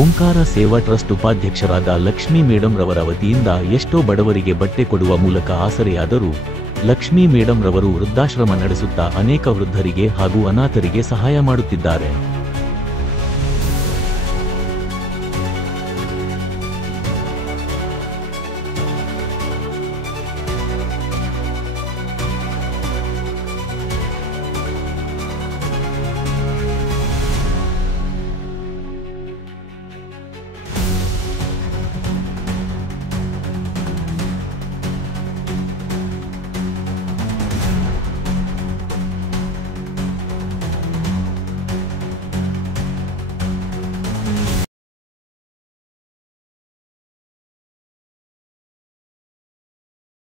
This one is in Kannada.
ಓಂಕಾರ ಸೇವಾ ಟ್ರಸ್ಟ್ ಉಪಾಧ್ಯಕ್ಷರಾದ ಲಕ್ಷ್ಮೀ ಮೇಡಂ ರವರ ವತಿಯಿಂದ ಎಷ್ಟೋ ಬಡವರಿಗೆ ಬಟ್ಟೆ ಕೊಡುವ ಮೂಲಕ ಆಸರೆಯಾದರೂ ಲಕ್ಷ್ಮೀ ಮೇಡಂ ರವರು ವೃದ್ಧಾಶ್ರಮ ನಡೆಸುತ್ತಾ ಅನೇಕ ವೃದ್ಧರಿಗೆ ಹಾಗೂ ಅನಾಥರಿಗೆ ಸಹಾಯ ಮಾಡುತ್ತಿದ್ದಾರೆ.